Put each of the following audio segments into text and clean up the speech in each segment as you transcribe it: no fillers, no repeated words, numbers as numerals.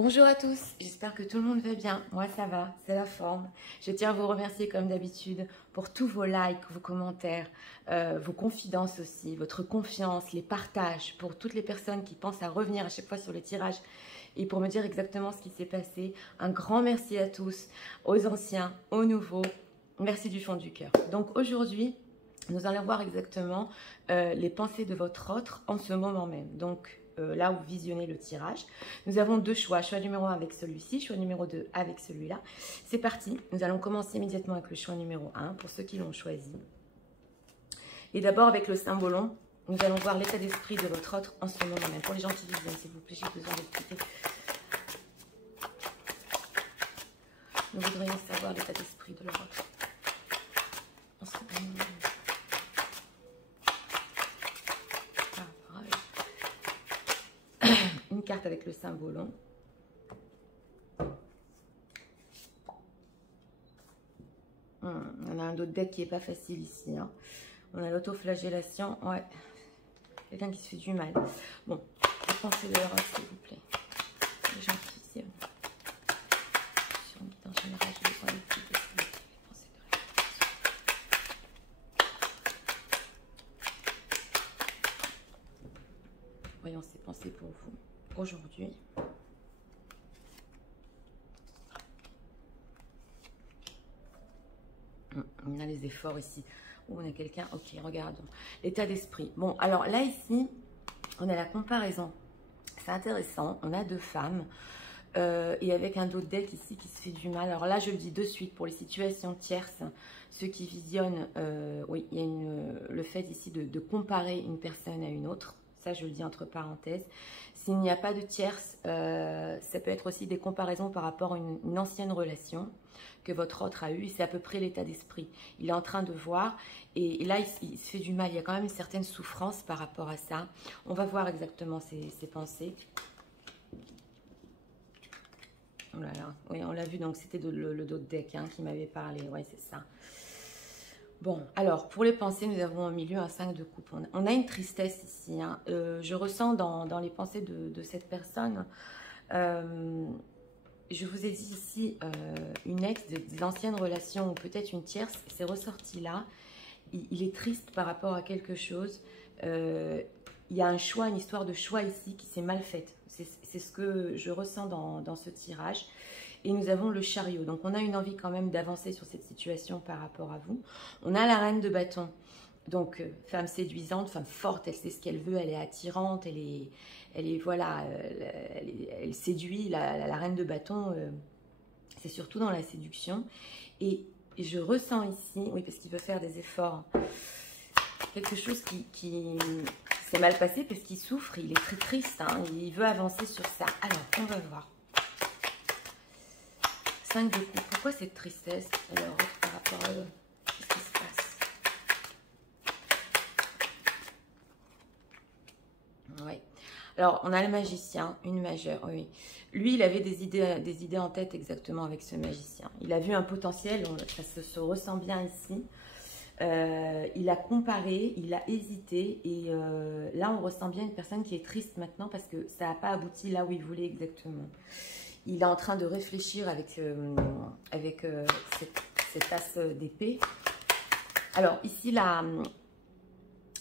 Bonjour à tous, j'espère que tout le monde va bien. Moi ça va, c'est la forme. Je tiens à vous remercier comme d'habitude pour tous vos likes, vos commentaires, vos confidences aussi, votre confiance, les partages pour toutes les personnes qui pensent à revenir à chaque fois sur les tirages et pour me dire exactement ce qui s'est passé. Un grand merci à tous, aux anciens, aux nouveaux. Merci du fond du cœur. Donc aujourd'hui, nous allons voir exactement les pensées de votre autre en ce moment même. Donc là où vous visionnez le tirage. Nous avons deux choix, choix numéro 1 avec celui-ci, choix numéro 2 avec celui-là. C'est parti, nous allons commencer immédiatement avec le choix numéro 1 pour ceux qui l'ont choisi. Et d'abord avec le symbolon, nous allons voir l'état d'esprit de votre autre en ce moment même. Pour les gens qui visionnent, s'il vous plaît, j'ai besoin d'expliquer. Nous voudrions savoir l'état d'esprit de leur autre en ce moment même. Une carte avec le symbolon. On a un autre deck qui n'est pas facile ici. Hein. On a l'autoflagellation. Ouais. Quelqu'un qui se fait du mal. Bon, pensez de leur autre, s'il vous plaît. Les gens qui visionnent. En général, je vais voir les petites pensées de leur autre. Voyons ces pensées pour vous aujourd'hui. On a les efforts ici. On a quelqu'un. Ok, regardons. L'état d'esprit. Bon, alors là, ici, on a la comparaison. C'est intéressant. On a deux femmes. Et avec un autre deck ici qui se fait du mal. Alors là, je le dis de suite pour les situations tierces. Ceux qui visionnent, oui, il y a le fait ici de comparer une personne à une autre. Ça, je le dis entre parenthèses. S'il n'y a pas de tierce, ça peut être aussi des comparaisons par rapport à une ancienne relation que votre autre a eue. C'est à peu près l'état d'esprit. Il est en train de voir et là, il se fait du mal. Il y a quand même une certaine souffrance par rapport à ça. On va voir exactement ses pensées. Oh là là. Oui, on l'a vu, donc c'était le dos de deck hein, qui m'avait parlé. Oui, c'est ça. Bon, alors, pour les pensées, nous avons au milieu un 5 de coupe. On a une tristesse ici. Hein. Je ressens dans les pensées de cette personne, je vous ai dit ici, une ex des anciennes relations ou peut-être une tierce, c'est ressorti là. Il est triste par rapport à quelque chose. Il y a un choix, une histoire de choix ici qui s'est mal faite. C'est ce que je ressens dans ce tirage. Et nous avons le chariot. Donc, on a une envie quand même d'avancer sur cette situation par rapport à vous. On a la reine de bâton. Donc, femme séduisante, femme forte, elle sait ce qu'elle veut, elle est attirante, elle est voilà, elle séduit. La reine de bâton, c'est surtout dans la séduction. Et je ressens ici, oui, parce qu'il veut faire des efforts, quelque chose qui s'est mal passé parce qu'il souffre, il est très triste, hein, il veut avancer sur ça. Alors, on va voir. 5 de coupe. Pourquoi cette tristesse alors par rapport à eux? Qu'est-ce qui se passe? Oui. Alors, on a le magicien, une majeure, oui. Lui, il avait des idées en tête exactement avec ce magicien. Il a vu un potentiel, ça se ressent bien ici. Il a comparé, il a hésité et là, on ressent bien une personne qui est triste maintenant parce que ça n'a pas abouti là où il voulait exactement. Il est en train de réfléchir avec cette as d'épée. Alors ici, la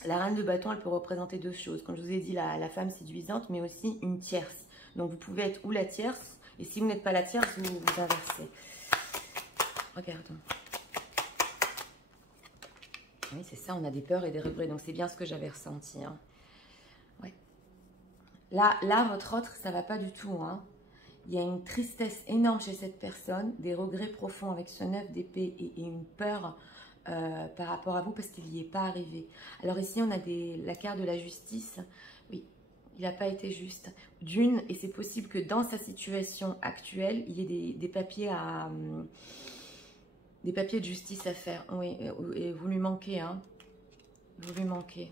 reine de bâton, elle peut représenter deux choses. Comme je vous ai dit, la femme séduisante, mais aussi une tierce. Donc vous pouvez être ou la tierce, et si vous n'êtes pas la tierce, vous inversez. Regardons. Oui, c'est ça, on a des peurs et des regrets. Donc c'est bien ce que j'avais ressenti. Hein. Ouais. Là, votre autre, ça ne va pas du tout. Hein. Il y a une tristesse énorme chez cette personne, des regrets profonds avec ce 9 d'épée et une peur par rapport à vous parce qu'il n'y est pas arrivé. Alors ici, on a la carte de la justice. Oui, il n'a pas été juste. D'une, et c'est possible que dans sa situation actuelle, il y ait des papiers des papiers de justice à faire. Oui, et vous lui manquez, hein. Vous lui manquez.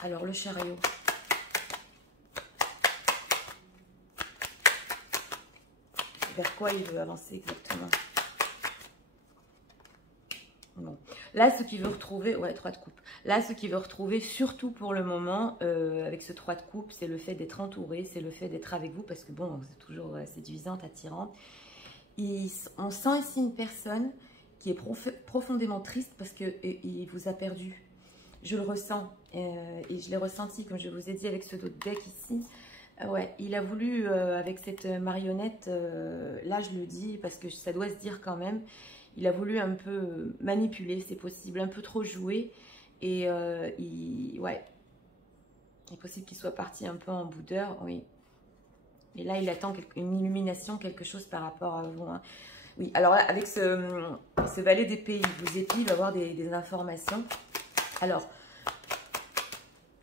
Alors, le chariot. Vers quoi il veut avancer exactement? Bon. Là, ce qu'il veut retrouver, ouais, 3 de coupe. Là, ce qu'il veut retrouver, surtout pour le moment, avec ce 3 de coupe, c'est le fait d'être entouré, c'est le fait d'être avec vous, parce que bon, c'est toujours séduisante, attirante. On sent ici une personne qui est profondément triste parce qu'il vous a perdu. Je le ressens, et je l'ai ressenti, comme je vous ai dit, avec ce dos de deck ici. Ouais, il a voulu, avec cette marionnette, là je le dis parce que ça doit se dire quand même, il a voulu un peu manipuler, c'est possible, un peu trop jouer. Et ouais, il est possible qu'il soit parti un peu en boudeur, oui. Et là, il attend une illumination, quelque chose par rapport à vous. Hein. Oui, alors là, avec ce valet d'épée, il vous épie, il va avoir des informations. Alors,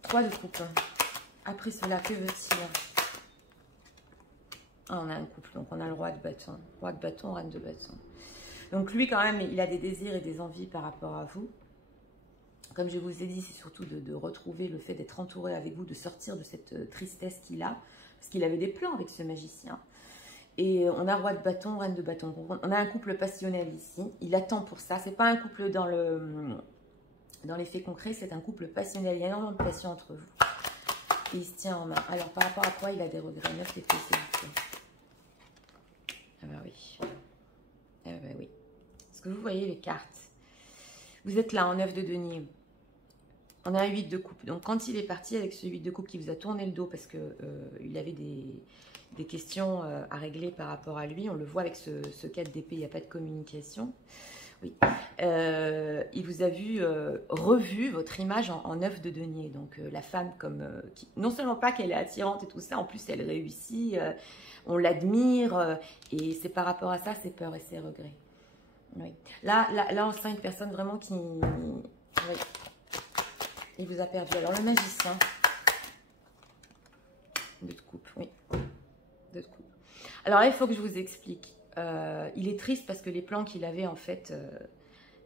3 de coupe. Après cela, que veut-il? Ah, on a un couple, donc on a le roi de bâton. Roi de bâton, reine de bâton. Donc lui, quand même, il a des désirs et des envies par rapport à vous. Comme je vous ai dit, c'est surtout de retrouver le fait d'être entouré avec vous, de sortir de cette tristesse qu'il a. Parce qu'il avait des plans avec ce magicien. Et on a roi de bâton, reine de bâton. On a un couple passionnel ici. Il attend pour ça. C'est pas un couple dans les faits concrets, c'est un couple passionnel. Il y a énormément de passion entre vous. Et il se tient en main. Alors, par rapport à quoi il a des regrets? 9 d'épée, c'est du tout. Ah bah oui. Ah bah oui. Est-ce que vous voyez les cartes? Vous êtes là en 9 de denier. On a un 8 de coupe. Donc, quand il est parti avec ce 8 de coupe qui vous a tourné le dos parce qu'il avait des questions à régler par rapport à lui, on le voit avec ce 4 d'épée, il n'y a pas de communication. Oui. Il vous a revu votre image en 9 de denier. Donc, la femme, qui, non seulement pas qu'elle est attirante et tout ça, en plus, elle réussit, on l'admire. Et c'est par rapport à ça, ses peurs et ses regrets. Oui. Là, on sent une personne vraiment qui... Oui. Il vous a perdu. Alors, le magicien. 2 de coupe, oui. 2 de coupe. Alors là, il faut que je vous explique. Il est triste parce que les plans qu'il avait, en fait,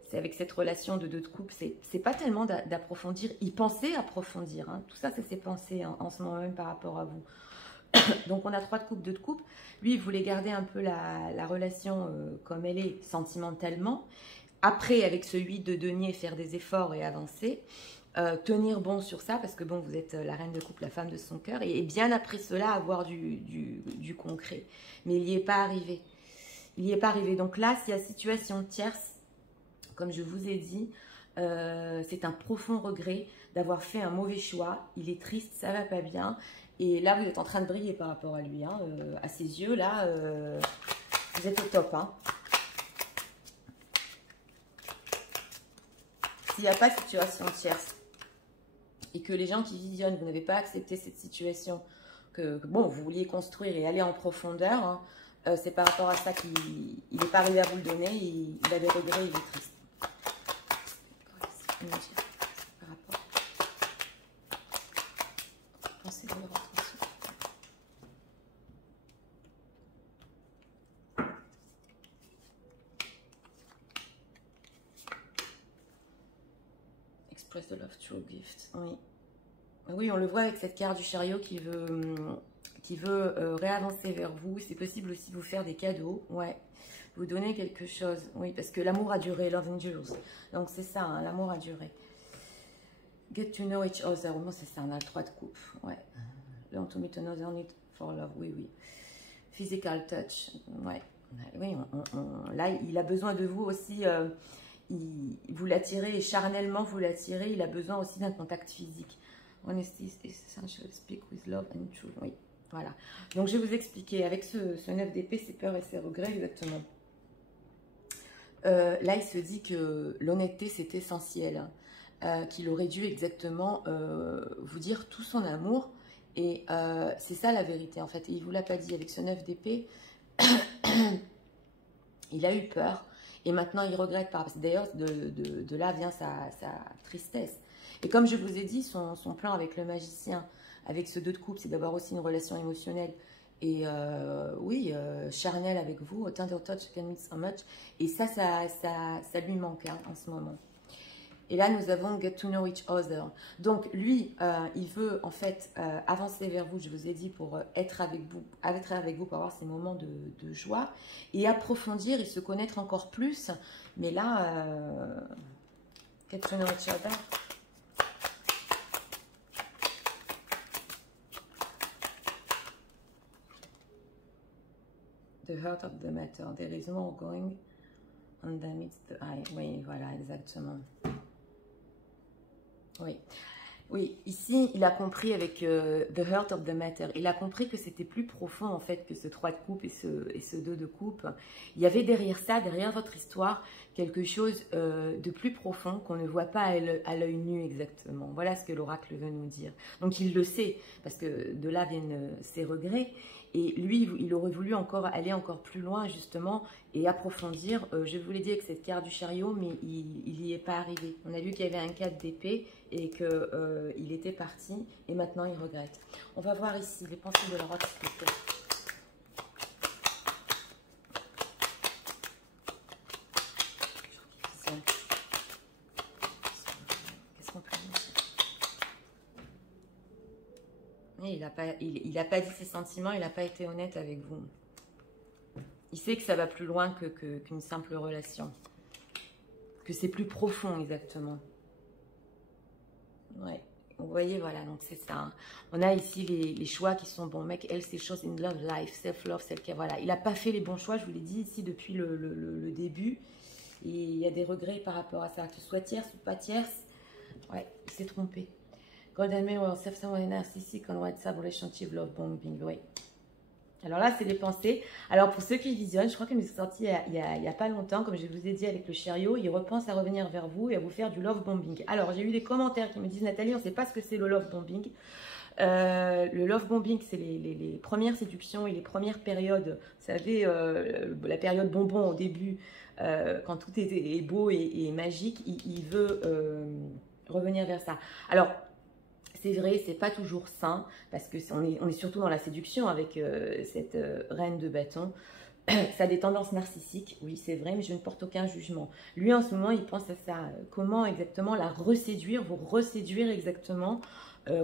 c'est avec cette relation de 2 de coupe, c'est pas tellement d'approfondir. Il pensait approfondir. Hein. Tout ça, c'est ses pensées en ce moment même par rapport à vous. Donc, on a 3 de coupe, 2 de coupe. Lui, il voulait garder un peu la relation comme elle est, sentimentalement. Après, avec ce 8 de denier, faire des efforts et avancer. Tenir bon sur ça, parce que bon, vous êtes la reine de coupe, la femme de son cœur, et bien après cela, avoir du concret. Mais il n'y est pas arrivé. Il n'y est pas arrivé. Donc là, s'il y a situation tierce, comme je vous ai dit, c'est un profond regret d'avoir fait un mauvais choix. Il est triste, ça va pas bien. Et là, vous êtes en train de briller par rapport à lui. Hein. À ses yeux, là, vous êtes au top. Hein. S'il n'y a pas de situation tierce, et que les gens qui visionnent, vous n'avez pas accepté cette situation, que bon, vous vouliez construire et aller en profondeur, hein, c'est par rapport à ça qu'il n'est pas arrivé à vous le donner, il a des regrets, il est triste. Par rapport. Pensez de le rentrer. Express the love through gift, oui. Oui, on le voit avec cette carte du chariot qui veut réavancer vers vous. C'est possible aussi de vous faire des cadeaux, ouais. Vous donner quelque chose, oui, parce que l'amour a duré, love endures. Donc c'est ça, hein, l'amour a duré. Get to know each other, moi c'est ça, on a le 3 de coupe, ouais. Learn to meet another need for love, oui, oui. Physical touch, ouais. Oui, là, il a besoin de vous aussi, vous l'attirez, charnellement vous l'attirez, il a besoin aussi d'un contact physique. Honesty is essential, speak with love and truth. Oui, voilà. Donc, je vais vous expliquer avec ce 9 d'épée, ses peurs et ses regrets, exactement. Là, il se dit que l'honnêteté, c'est essentiel. Qu'il aurait dû exactement vous dire tout son amour. Et c'est ça la vérité, en fait. Et il ne vous l'a pas dit. Avec ce 9 d'épée, il a eu peur. Et maintenant, il regrette. D'ailleurs, de là vient sa tristesse. Et comme je vous ai dit, son plan avec le magicien, avec ce 2 de coupe, c'est d'avoir aussi une relation émotionnelle et oui, charnelle avec vous. Tender touch can mean so much. Et ça lui manque hein, en ce moment. Et là, nous avons get to know each other. Donc, lui, il veut en fait avancer vers vous, je vous ai dit, pour être avec vous, pour avoir ces moments de joie et approfondir et se connaître encore plus. Mais là, get to know each other. The heart of the matter. There is more going underneath the eye. Oui, voilà, exactement. Oui. Oui, ici, il a compris avec The Heart of the Matter, il a compris que c'était plus profond en fait que ce 3 de coupe et ce 2 de coupe. Il y avait derrière ça, derrière votre histoire, quelque chose de plus profond qu'on ne voit pas à l'œil nu exactement. Voilà ce que l'oracle veut nous dire. Donc il le sait, parce que de là viennent ses regrets. Et lui, il aurait voulu aller encore plus loin justement et approfondir. Je vous l'ai dit avec cette carte du chariot, mais il n'y est pas arrivé. On a vu qu'il y avait un 4 d'épée et qu'il était parti et maintenant il regrette. On va voir ici les pensées de l'oracle, s'il vous plaît. Qu'est-ce qu'on peut dire? Il n'a pas dit ses sentiments, il n'a pas été honnête avec vous. Il sait que ça va plus loin qu'une simple relation. Que c'est plus profond exactement. Ouais, vous voyez, voilà, donc c'est ça. Hein. On a ici les choix qui sont bons. Make healthy choice in love life, self-love, self-care. Voilà, il n'a pas fait les bons choix, je vous l'ai dit ici depuis le début. Et il y a des regrets par rapport à ça, que ce soit tierce ou pas tierce. Ouais, il s'est trompé. Golden Mirror, self-someone narcissic on WhatsApp, relationship, love bombing. Oui. Alors là, c'est des pensées. Alors pour ceux qui visionnent, je crois qu'elle nous est sortie il y a pas longtemps, comme je vous ai dit avec le chariot, il repense à revenir vers vous et à vous faire du love bombing. Alors j'ai eu des commentaires qui me disent, Nathalie, on ne sait pas ce que c'est le love bombing. Le love bombing, c'est les premières séductions et les premières périodes. Vous savez, la période bonbon au début, quand tout est beau et magique, il veut revenir vers ça. Alors, c'est vrai, c'est pas toujours sain, parce que on est surtout dans la séduction avec cette reine de bâton. Ça a des tendances narcissiques, oui c'est vrai, mais je ne porte aucun jugement. Lui en ce moment, il pense à ça. Comment exactement la reséduire, vous reséduire exactement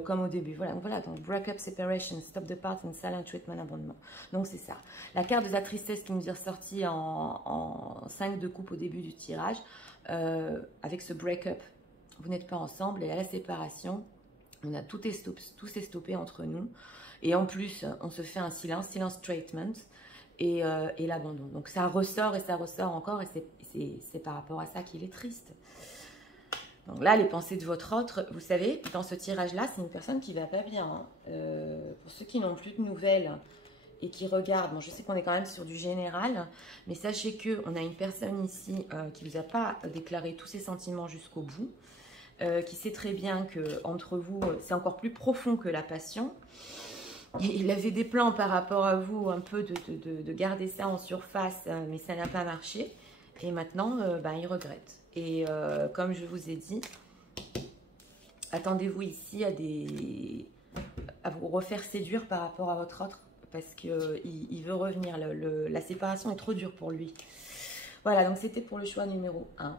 comme au début. Voilà, donc break up, separation, stop the part and silent treatment, abandonnement. Donc c'est ça. La carte de la tristesse qui nous est ressortie en 5 de coupe au début du tirage, avec ce break up, vous n'êtes pas ensemble, et à la séparation, on a tout s'est stoppé entre nous. Et en plus, on se fait un silence treatment et l'abandon. Donc ça ressort et ça ressort encore. Et c'est par rapport à ça qu'il est triste. Donc là, les pensées de votre autre, vous savez, dans ce tirage-là, c'est une personne qui va pas bien. Hein. Pour ceux qui n'ont plus de nouvelles et qui regardent, bon, je sais qu'on est quand même sur du général, mais sachez qu'on a une personne ici qui ne vous a pas déclaré tous ses sentiments jusqu'au bout. Qui sait très bien qu'entre vous, c'est encore plus profond que la passion. Il avait des plans par rapport à vous, un peu de garder ça en surface, mais ça n'a pas marché. Et maintenant, il regrette. Et comme je vous ai dit, attendez-vous ici à vous refaire séduire par rapport à votre autre, parce qu'il veut revenir. La séparation est trop dure pour lui. Voilà, donc c'était pour le choix numéro 1.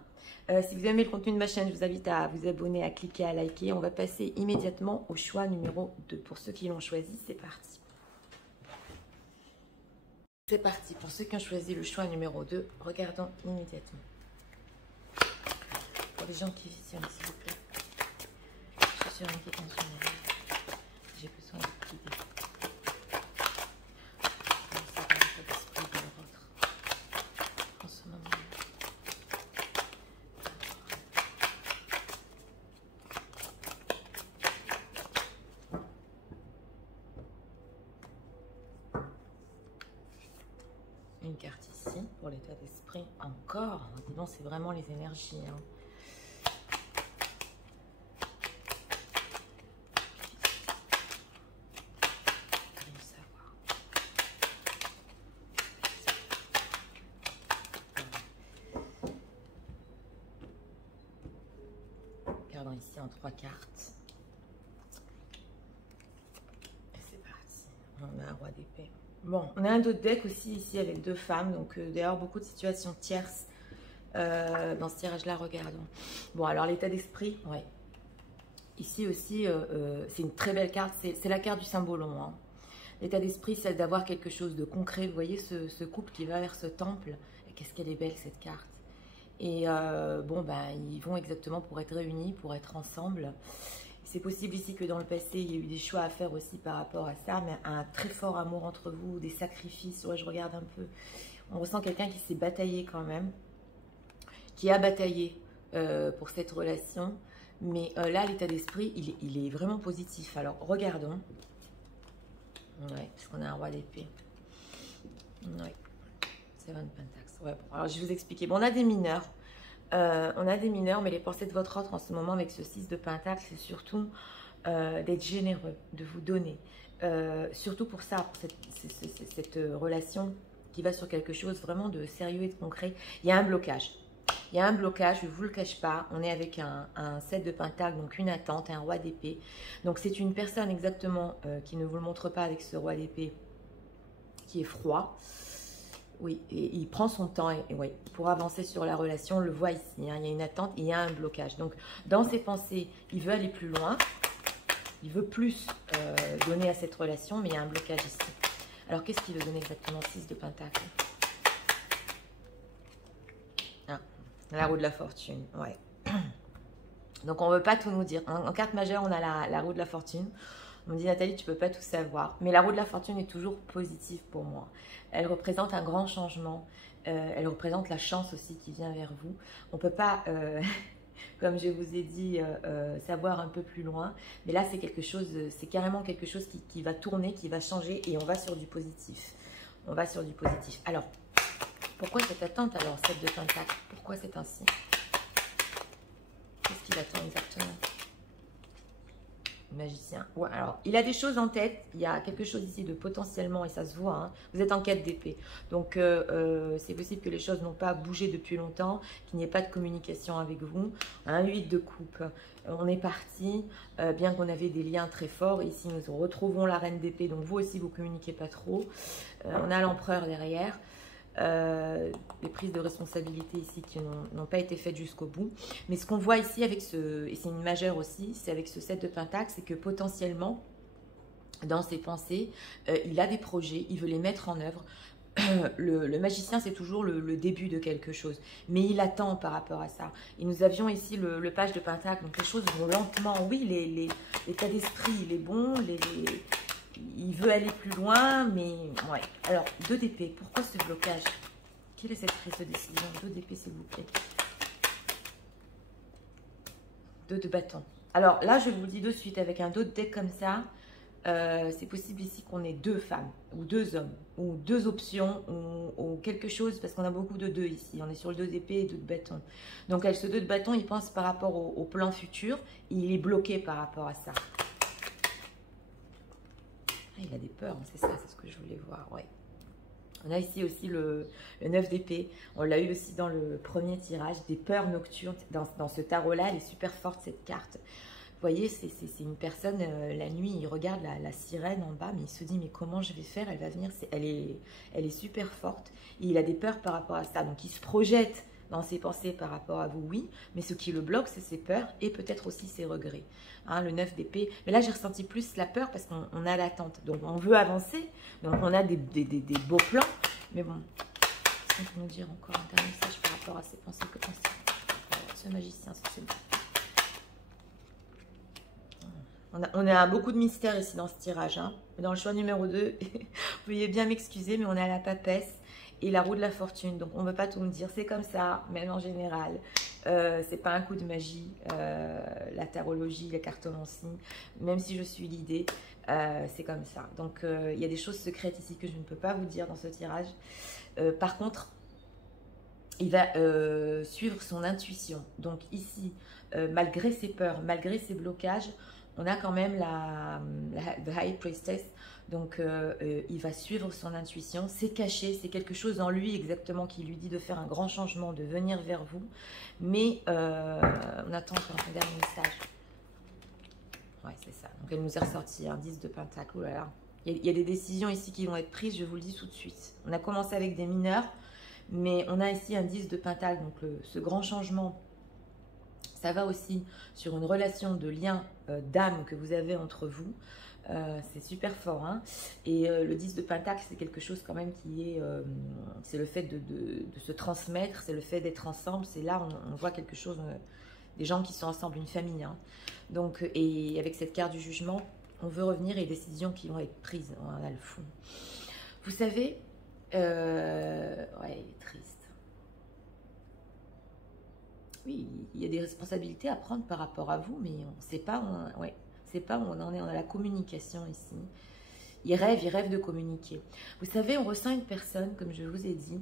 Si vous aimez le contenu de ma chaîne, je vous invite à vous abonner, à cliquer, à liker. On va passer immédiatement au choix numéro 2. Pour ceux qui l'ont choisi, c'est parti. C'est parti. Pour ceux qui ont choisi le choix numéro 2, regardons immédiatement. Pour les gens qui visionnent, s'il vous plaît. Je suis sur une guide émotionnelle. J'ai besoin de guider. Une carte ici pour l'état d'esprit. Encore, dis donc, c'est vraiment les énergies. Hein. Regardons ici en 3 cartes. Et c'est parti. On a un roi d'épée. Bon, on a un autre deck aussi ici avec 2 femmes, donc d'ailleurs beaucoup de situations tierces dans ce tirage-là, regardons. Bon, alors l'état d'esprit, ouais. Ici aussi, c'est une très belle carte, c'est la carte du symbolon. Hein. L'état d'esprit, c'est d'avoir quelque chose de concret. Vous voyez ce couple qui va vers ce temple, et qu'est-ce qu'elle est belle cette carte. Et bon, ils vont exactement pour être réunis, pour être ensemble. C'est possible ici que dans le passé, il y a eu des choix à faire aussi par rapport à ça, mais un très fort amour entre vous, des sacrifices. Ouais, je regarde un peu. On ressent quelqu'un qui s'est bataillé quand même, qui a bataillé pour cette relation. Mais là, l'état d'esprit, il est vraiment positif. Alors, regardons. Ouais, parce qu'on a un roi d'épée. Ouais, c'est 20 de Pentacle. Ouais, bon, alors je vais vous expliquer. Bon, on a des mineurs. Mais les pensées de votre ordre en ce moment avec ce 6 de Pentacle, c'est surtout d'être généreux, de vous donner. Surtout pour ça, pour cette relation qui va sur quelque chose vraiment de sérieux et de concret. Il y a un blocage. Il y a un blocage, je ne vous le cache pas. On est avec un 7 de Pentacle, donc une attente, un roi d'épée. Donc c'est une personne exactement qui ne vous le montre pas avec ce roi d'épée, qui est froid. Oui, et il prend son temps oui, pour avancer sur la relation. On le voit ici, hein, il y a une attente, il y a un blocage. Donc dans ses pensées, il veut aller plus loin. Il veut plus donner à cette relation, mais il y a un blocage ici. Alors qu'est-ce qu'il veut donner exactement? 6 de Pentacle. La roue de la fortune, ouais. Donc, on ne veut pas tout nous dire. En carte majeure, on a la roue de la fortune. On me dit, Nathalie, tu ne peux pas tout savoir. Mais la roue de la fortune est toujours positive pour moi. Elle représente un grand changement. Elle représente la chance aussi qui vient vers vous. On ne peut pas, comme je vous ai dit, savoir un peu plus loin. Mais là, c'est quelque chose, c'est carrément quelque chose qui va tourner, qui va changer. Et on va sur du positif. On va sur du positif. Alors, pourquoi cette attente alors, 7 de Pentacle? Pourquoi c'est ainsi? Qu'est-ce qu'il attend exactement? Magicien. Ouais, alors, il a des choses en tête. Il y a quelque chose ici de potentiellement, et ça se voit, hein, vous êtes en quête d'épée. Donc, c'est possible que les choses n'ont pas bougé depuis longtemps, qu'il n'y ait pas de communication avec vous. Un 8 de coupe. On est parti, bien qu'on avait des liens très forts. Ici, nous retrouvons la reine d'épée. Donc, vous aussi, vous ne communiquez pas trop. On a l'empereur derrière. Des prises de responsabilité ici qui n'ont pas été faites jusqu'au bout. Mais ce qu'on voit ici avec ce, et c'est une majeure aussi, c'est avec ce 7 de Pentacle, c'est que potentiellement, dans ses pensées, il a des projets, il veut les mettre en œuvre. Le magicien, c'est toujours le début de quelque chose, mais il attend par rapport à ça. Et nous avions ici le page de Pentacle, donc les choses vont lentement. Oui, l'état d'esprit, il est bon, il veut aller plus loin, mais ouais. Alors, 2 d'épée, pourquoi ce blocage? Quelle est cette prise de décision? 2 d'épée, s'il vous plaît. 2 de bâton. Alors là, je vous le dis de suite, avec un 2 de deck comme ça, c'est possible ici qu'on ait 2 femmes, ou 2 hommes, ou 2 options, ou quelque chose, parce qu'on a beaucoup de 2 ici. On est sur le 2 d'épée et 2 de bâton. Donc, ce 2 de bâton, il pense par rapport au plan futur, il est bloqué par rapport à ça. Il a des peurs, c'est ça, c'est ce que je voulais voir, ouais. On a ici aussi le 9 d'épée. On l'a eu aussi dans le premier tirage, des peurs nocturnes. Dans ce tarot-là, elle est super forte, cette carte. Vous voyez, c'est une personne, la nuit, il regarde la sirène en bas, mais il se dit, mais comment je vais faire? Elle va venir, elle est super forte. Et il a des peurs par rapport à ça. Donc, il se projette dans ses pensées par rapport à vous, oui. Mais ce qui le bloque, c'est ses peurs et peut-être aussi ses regrets. Hein, le 9 d'épée. Mais là, j'ai ressenti plus la peur parce qu'on a l'attente. Donc, on veut avancer. Donc, on a des beaux plans. Mais bon, qu'est-ce qu'on peut nous dire encore un dernier message par rapport à ses pensées? Que pense-t-il? Ce magicien, c'est bon. On a beaucoup de mystères ici dans ce tirage. Hein. Dans le choix numéro 2, veuillez bien m'excuser, mais on a la papesse et la roue de la fortune. Donc, on ne veut pas tout me dire. C'est comme ça, même en général. C'est pas un coup de magie. La tarologie, la cartomancie, même si je suis l'idée, c'est comme ça. Donc, il y a des choses secrètes ici que je ne peux pas vous dire dans ce tirage. Par contre, il va suivre son intuition. Donc, ici, malgré ses peurs, malgré ses blocages, on a quand même la High Priestess. Donc, il va suivre son intuition. C'est caché, c'est quelque chose en lui exactement qui lui dit de faire un grand changement, de venir vers vous. Mais on attend encore un dernier message. Ouais, c'est ça. Donc, elle nous est ressortie un 10 de Pentacle. Oh là là. Il y a des décisions ici qui vont être prises, je vous le dis tout de suite. On a commencé avec des mineurs, mais on a ici un 10 de Pentacle. Donc, ce grand changement, ça va aussi sur une relation de lien d'âme que vous avez entre vous. C'est super fort. Hein. Et le 10 de Pentacle, c'est quelque chose quand même qui est... c'est le fait de se transmettre, c'est le fait d'être ensemble. C'est là, on voit quelque chose des gens qui sont ensemble, une famille. Hein. Donc, et avec cette carte du jugement, on veut revenir et des décisions qui vont être prises. On a le fond. Vous savez, ouais, il est triste. Oui, il y a des responsabilités à prendre par rapport à vous, mais on ne sait pas où on en est. On a la communication ici. Il rêve de communiquer. Vous savez, on ressent une personne, comme je vous ai dit,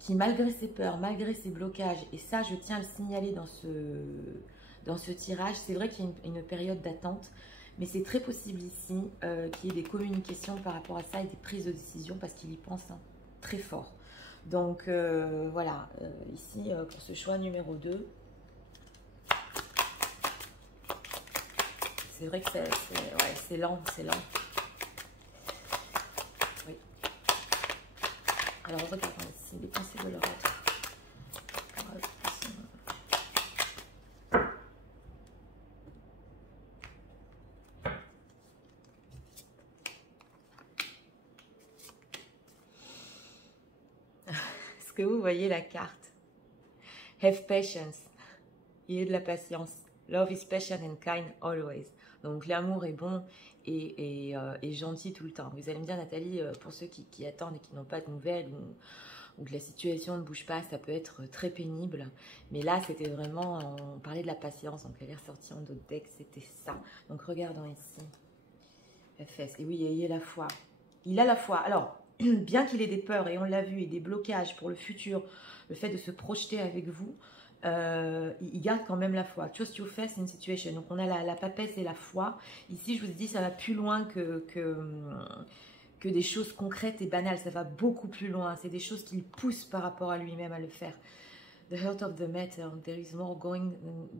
qui malgré ses peurs, malgré ses blocages, et ça je tiens à le signaler dans ce tirage, c'est vrai qu'il y a une période d'attente, mais c'est très possible ici qu'il y ait des communications par rapport à ça et des prises de décision parce qu'il y pense hein, très fort. Donc voilà, ici pour ce choix numéro 2, c'est vrai que c'est lent, c'est lent. Oui. Alors regardons ici, les pensées de leur être. Est-ce que vous voyez la carte? Have patience. Ayez de la patience. Love is patient and kind always. Donc l'amour est bon et gentil tout le temps. Vous allez me dire, Nathalie, pour ceux qui attendent et qui n'ont pas de nouvelles ou que la situation ne bouge pas, ça peut être très pénible. Mais là, c'était vraiment, on parlait de la patience, donc elle est ressortie en d'autres decks, c'était ça. Donc regardons ici. FS, et oui, ayez la foi. Il a la foi. Alors, bien qu'il ait des peurs, et on l'a vu, et des blocages pour le futur, le fait de se projeter avec vous, il garde quand même la foi. Trust your faith in situation. Donc on a la papesse et la foi. Ici, je vous dis, ça va plus loin que des choses concrètes et banales. Ça va beaucoup plus loin. C'est des choses qui le poussent par rapport à lui-même à le faire. The heart of the matter. There is more going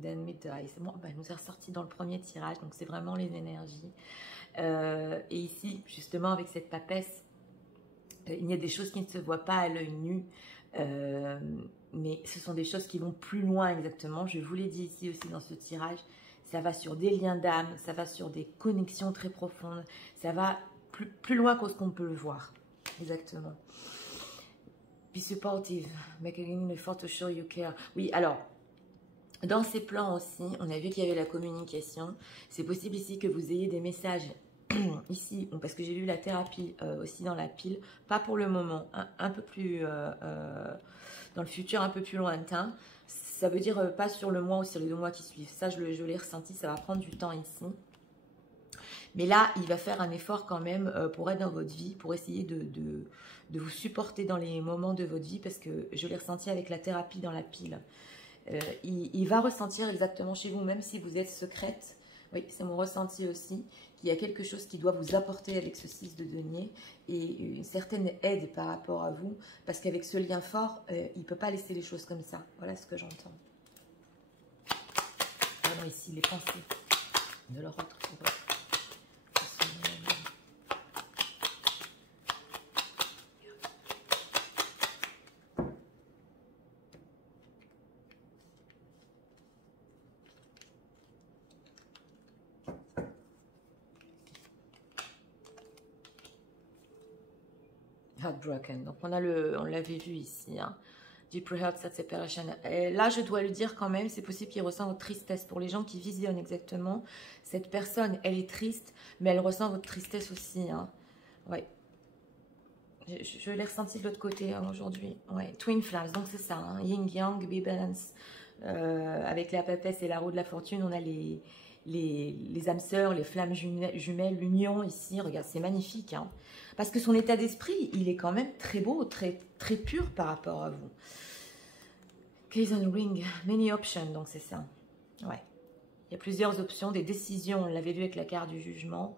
than meets the eye. Elle nous est ressorti dans le premier tirage. Donc c'est vraiment les énergies. Et ici, justement, avec cette papesse, il y a des choses qui ne se voient pas à l'œil nu. Mais ce sont des choses qui vont plus loin exactement. Je vous l'ai dit ici aussi dans ce tirage. Ça va sur des liens d'âme, ça va sur des connexions très profondes. Ça va plus loin que ce qu'on peut le voir. Exactement. Be supportive. Make an effort to show you care. Oui, alors, dans ces plans aussi, on a vu qu'il y avait la communication. C'est possible ici que vous ayez des messages ici, parce que j'ai lu la thérapie aussi dans la pile. Pas pour le moment, un peu plus... dans le futur un peu plus lointain. Ça veut dire pas sur le mois ou sur les 2 mois qui suivent. Ça, je l'ai ressenti, ça va prendre du temps ici. Mais là, il va faire un effort quand même pour être dans votre vie, pour essayer de vous supporter dans les moments de votre vie, parce que je l'ai ressenti avec la thérapie dans la pile. Il va ressentir exactement chez vous, même si vous êtes secrète. Oui, c'est mon ressenti aussi, qu'il y a quelque chose qui doit vous apporter avec ce 6 de denier et une certaine aide par rapport à vous, parce qu'avec ce lien fort, il ne peut pas laisser les choses comme ça. Voilà ce que j'entends. Voilà ici les pensées de leur autre. Heartbroken. Donc on l'avait vu ici. Hein. Deep hurt, that separation. Et là, je dois le dire quand même, c'est possible qu'il ressent votre tristesse. Pour les gens qui visionnent exactement, cette personne, elle est triste, mais elle ressent votre tristesse aussi. Hein. Ouais. Je l'ai ressenti de l'autre côté hein, aujourd'hui. Ouais. Twin flames, donc c'est ça. Hein. Yin Yang, be balance. Avec la papesse et la roue de la fortune, on a les âmes sœurs, les flammes jumelles, l'union ici. Regarde, c'est magnifique. Hein. Parce que son état d'esprit, il est quand même très beau, très pur par rapport à vous. Case and ring, many options, donc c'est ça. Ouais. Il y a plusieurs options, des décisions, on l'avait vu avec la carte du jugement,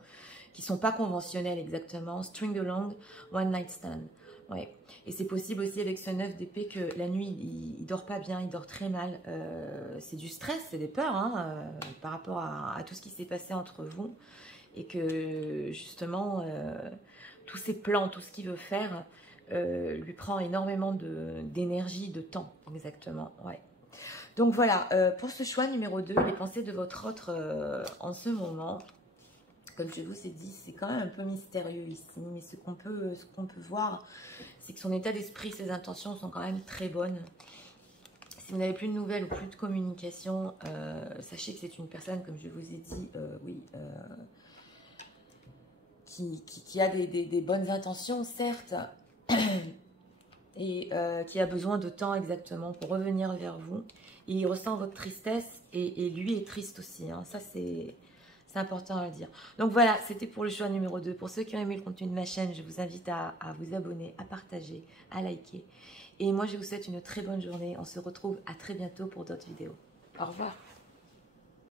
qui ne sont pas conventionnelles exactement. String along, one night stand. Ouais. Et c'est possible aussi avec ce 9 d'épée que la nuit, il ne dort pas bien, il dort très mal. C'est du stress, c'est des peurs hein, par rapport à tout ce qui s'est passé entre vous. Et que justement, tous ses plans, tout ce qu'il veut faire, lui prend énormément d'énergie, de temps, exactement. Ouais. Donc voilà, pour ce choix numéro 2, les pensées de votre autre en ce moment, comme je vous ai dit, c'est quand même un peu mystérieux ici, mais ce qu'on peut voir, c'est que son état d'esprit, ses intentions sont quand même très bonnes. Si vous n'avez plus de nouvelles ou plus de communication, sachez que c'est une personne, comme je vous ai dit, oui, qui a des bonnes intentions, certes, et qui a besoin de temps exactement pour revenir vers vous. Et il ressent votre tristesse et lui est triste aussi. Hein. Ça, c'est important à le dire. Donc voilà, c'était pour le choix numéro 2. Pour ceux qui ont aimé le contenu de ma chaîne, je vous invite à vous abonner, à partager, à liker. Et moi, je vous souhaite une très bonne journée. On se retrouve à très bientôt pour d'autres vidéos. Au revoir.